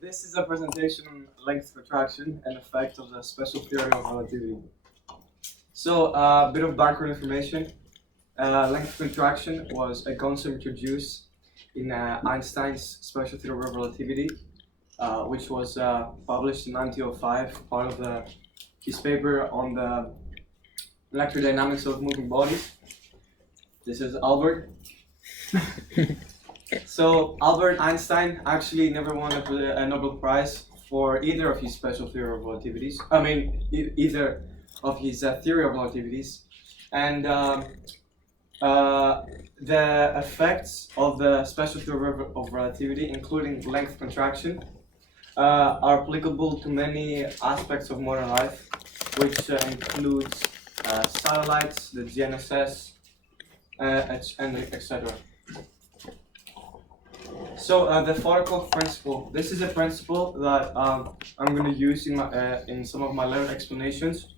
This is a presentation on length contraction and effect of the special theory of relativity. So, a bit of background information. Length contraction was a concept introduced in Einstein's special theory of relativity, which was published in 1905, part of his paper on the electrodynamics of moving bodies. This is Albert. So Albert Einstein actually never won a Nobel Prize for either of his special theory of relativities. Either of his theory of relativities, and the effects of the special theory of relativity, including length contraction, are applicable to many aspects of modern life, which includes satellites, the GNSS, and etc. So the 4 o'clock principle. This is a principle that I'm going to use in some of my later explanations.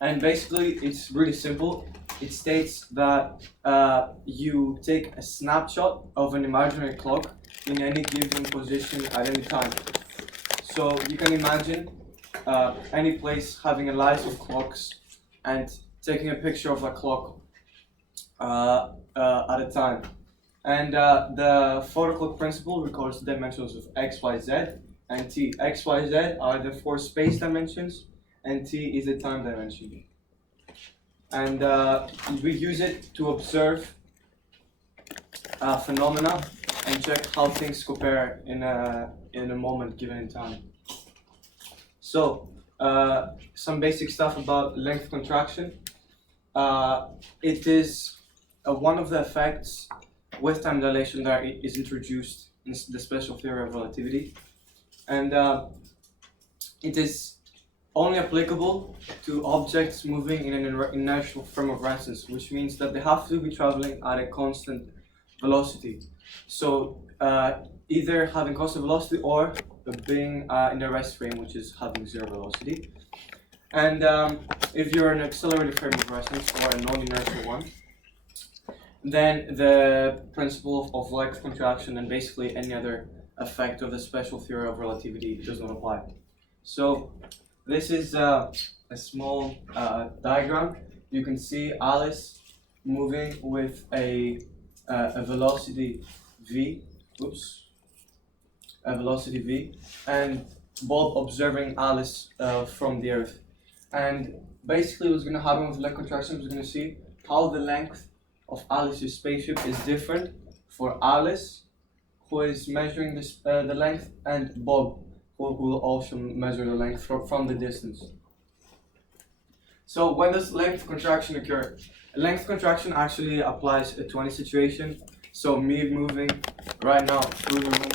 And basically, it's really simple. It states that you take a snapshot of an imaginary clock in any given position at any time. So you can imagine any place having a line of clocks and taking a picture of a clock at a time. And the 4 o'clock principle records the dimensions of x, y, z, and t. X, y, z are the 4 space dimensions, and t is the time dimension. And we use it to observe phenomena and check how things compare in a moment given in time. So some basic stuff about length contraction. It is one of the effects with time dilation that is introduced in the special theory of relativity, and it is only applicable to objects moving in an inertial frame of reference, which means that they have to be traveling at a constant velocity. So either having constant velocity or being in a rest frame, which is having zero velocity. And if you're in an accelerated frame of reference or a non-inertial one, then the principle of length contraction and basically any other effect of the special theory of relativity does not apply. So this is a small diagram. You can see Alice moving with a velocity v, and Bob observing Alice from the Earth. And basically what's going to happen with length contraction is going to see how the length of Alice's spaceship is different for Alice, who is measuring the length, and Bob, who will also measure the length from the distance. So when does length contraction occur? Length contraction actually applies to any situation. So me moving right now through the room,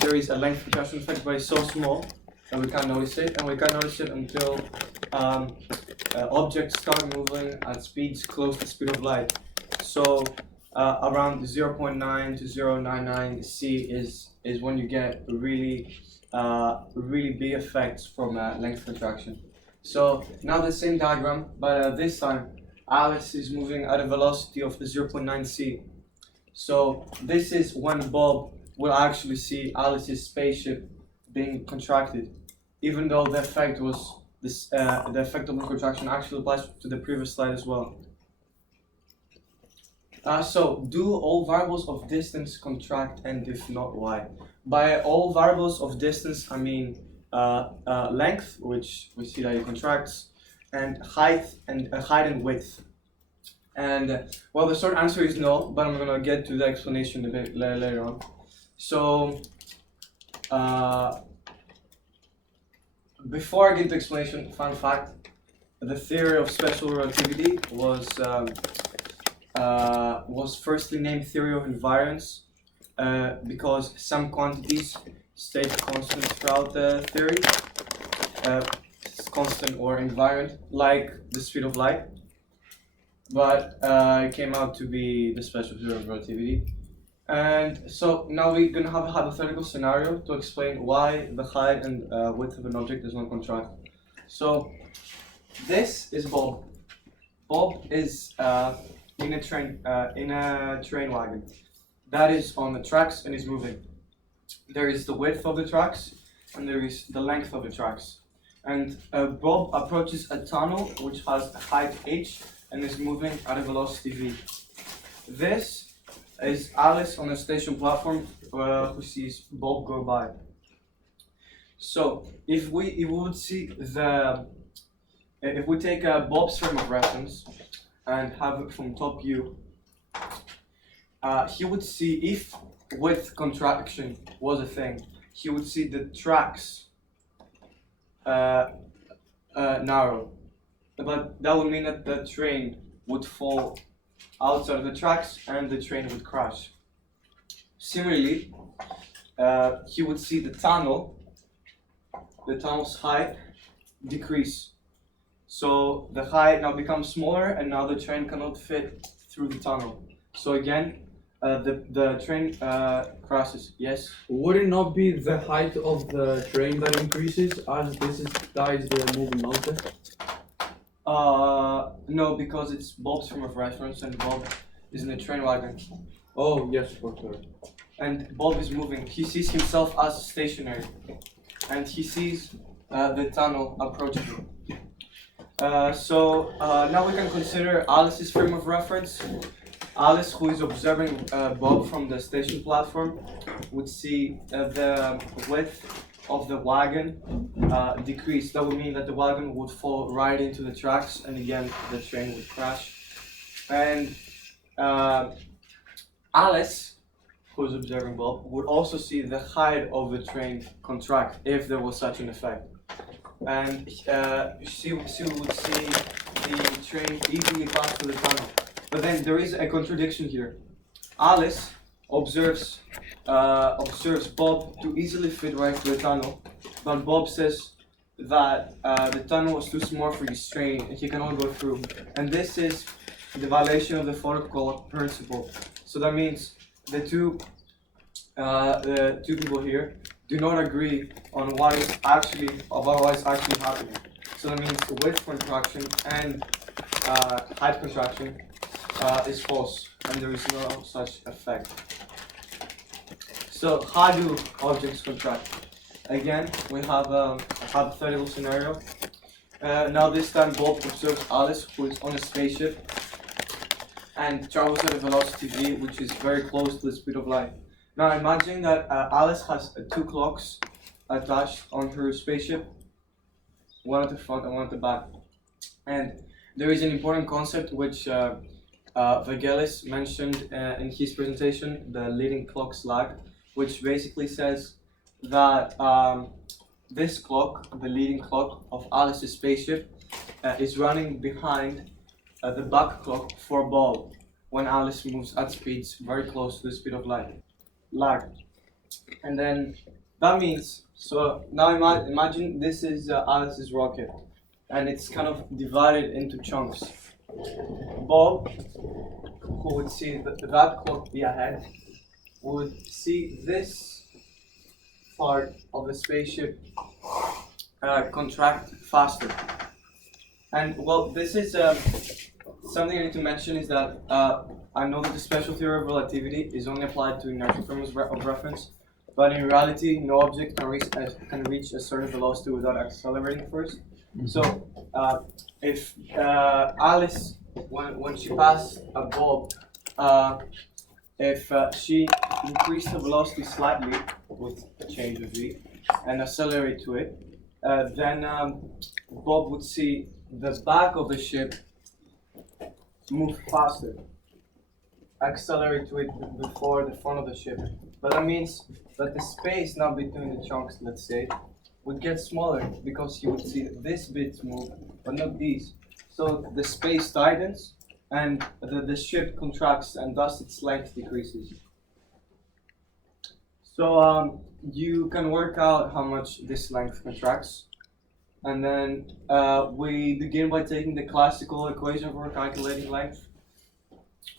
there is a length contraction effect, but it's so small that we can't notice it, and we can't notice it until objects start moving at speeds close to the speed of light. So around 0.9 to 0.99 c is when you get really big effects from length contraction. So now the same diagram, but this time Alice is moving at a velocity of 0.9 c. So this is when Bob will actually see Alice's spaceship being contracted, even though the effect was the effect of contraction actually applies to the previous slide as well. So, do all variables of distance contract, and if not, why? By all variables of distance, I mean length, which we see that it contracts, and height and width. And well, the short answer is no, but I'm gonna get to the explanation a bit later on. So. Before I get to explanation, fun fact: the theory of special relativity was firstly named theory of invariance because some quantities stay constant throughout the theory, constant or invariant, like the speed of light. But it came out to be the special theory of relativity. And so now we're going to have a hypothetical scenario to explain why the height and width of an object does not contract. So this is Bob. Bob is in a train wagon that is on the tracks and is moving. there is the width of the tracks and there is the length of the tracks. And Bob approaches a tunnel which has a height h and is moving at a velocity v. This is Alice on a station platform who sees Bob go by. So if we would see if we take Bob's frame of reference and have it from top view, he would see, if width contraction was a thing, he would see the tracks narrow. But that would mean that the train would fall outside of the tracks and the train would crash. Similarly, he would see the tunnel's height decrease. So the height now becomes smaller and now the train cannot fit through the tunnel. So again, the train crashes. Yes? Would it not be the height of the train that increases as that is the moving object? No, because it's Bob's frame of reference and Bob is in a train wagon. Oh, yes, for sure. And Bob is moving. He sees himself as stationary. And he sees the tunnel approaching him. So now we can consider Alice's frame of reference. Alice, who is observing Bob from the station platform, would see the width of the wagon decrease. That would mean that the wagon would fall right into the tracks, and again the train would crash. And Alice, who is observing Bob, would also see the height of the train contract if there was such an effect. And she would see the train easily pass through the tunnel. But then there is a contradiction here. Alice observes Bob to easily fit right through the tunnel, but Bob says that the tunnel was too small for his train and he cannot go through. And this is the violation of the Filippos principle. So that means the two people here do not agree on what is actually happening. So that means the width contraction and height contraction is false, and there is no such effect. So how do objects contract? Again, we have a hypothetical scenario. Now this time Bob observes Alice, who is on a spaceship and travels at a velocity v, which is very close to the speed of light. Now imagine that Alice has two clocks attached on her spaceship, one at the front and one at the back. And there is an important concept which Vangelis mentioned in his presentation, the leading clock's lag, which basically says that this clock, the leading clock of Alice's spaceship, is running behind the back clock for Bob when Alice moves at speeds very close to the speed of light. Lag. And then that means, so now imagine this is Alice's rocket and it's kind of divided into chunks. Bob, who would see that clock be ahead, would see this part of the spaceship contract faster. And well, this is something I need to mention is that I know that the special theory of relativity is only applied to inertial frames of reference, but in reality, no object can reach a certain velocity without accelerating first. So if Alice, when she passed a Bob, if she increased the velocity slightly with a change of v and accelerate to it, then Bob would see the back of the ship move faster, accelerate to it before the front of the ship. But that means that the space now between the chunks, let's say, would get smaller because you would see this bit move, but not these. So the space tightens and the ship contracts and thus its length decreases. So you can work out how much this length contracts. And then we begin by taking the classical equation for calculating length,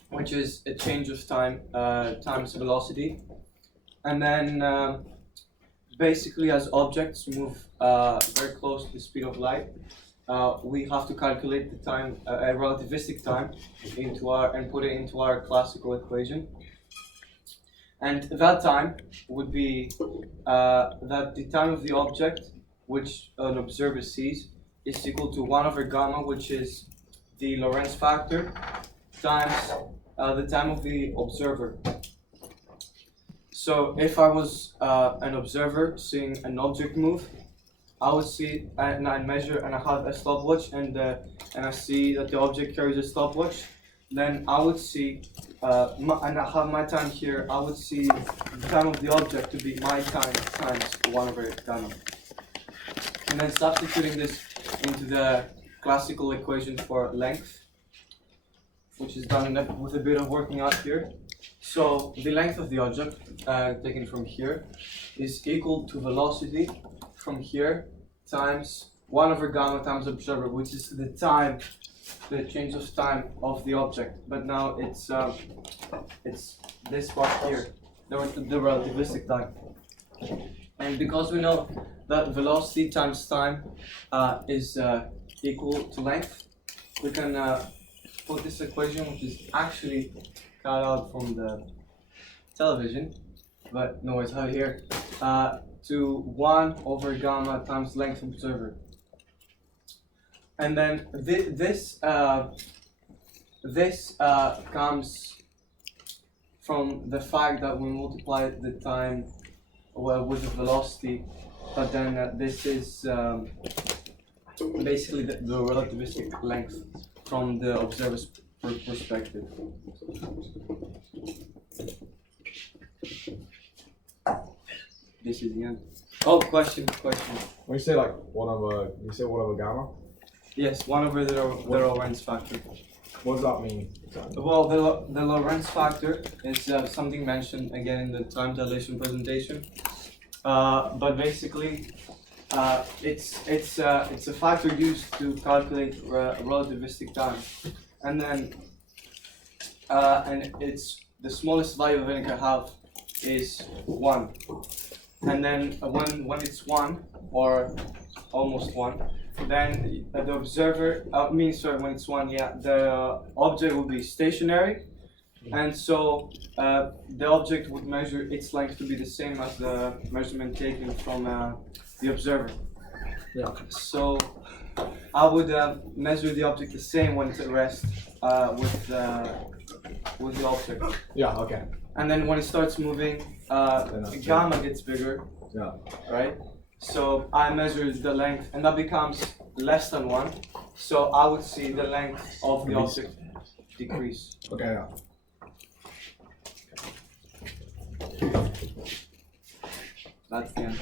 which is a change of time times velocity. And then basically as objects move very close to the speed of light, we have to calculate the time, a relativistic time, and put it into our classical equation. and that time would be that the time of the object which an observer sees is equal to 1 over gamma, which is the Lorentz factor, times the time of the observer. So if I was an observer seeing an object move, I would see and I measure and I have a stopwatch and I see that the object carries a stopwatch. Then I would see and I have my time here. I would see the time of the object to be my time times 1 over gamma. And then substituting this into the classical equation for length, which is done with a bit of working out here. So the length of the object, taken from here, is equal to velocity from here times 1 over gamma times observer, which is the time, the change of time of the object. But now it's this part here, the relativistic time. And because we know that velocity times time is equal to length, we can put this equation, which is actually cut out from the television, but no, it's out here, to 1 over gamma times length observer. And then this comes from the fact that we multiply the time with the velocity, but then this is basically the relativistic length from the observer's perspective. This is the end. Oh, question. When you say like 1 over, you say 1 over gamma? Yes, 1 over the Lorentz factor. What does that mean exactly? Well, the Lorentz factor is something mentioned again in the time dilation presentation. But basically, it's a factor used to calculate relativistic time, and then and it's the smallest value of it can have is 1, and then when it's 1 or almost 1, then the observer when it's 1, the object will be stationary, and so the object would measure its length to be the same as the measurement taken from the observer. Yeah. So I would measure the object the same when it's at rest with the object. Yeah, okay. And then when it starts moving, gamma gets bigger. Yeah. Right? So I measure the length, and that becomes less than 1. So I would see the length of the object decrease. Okay, yeah. That's the end.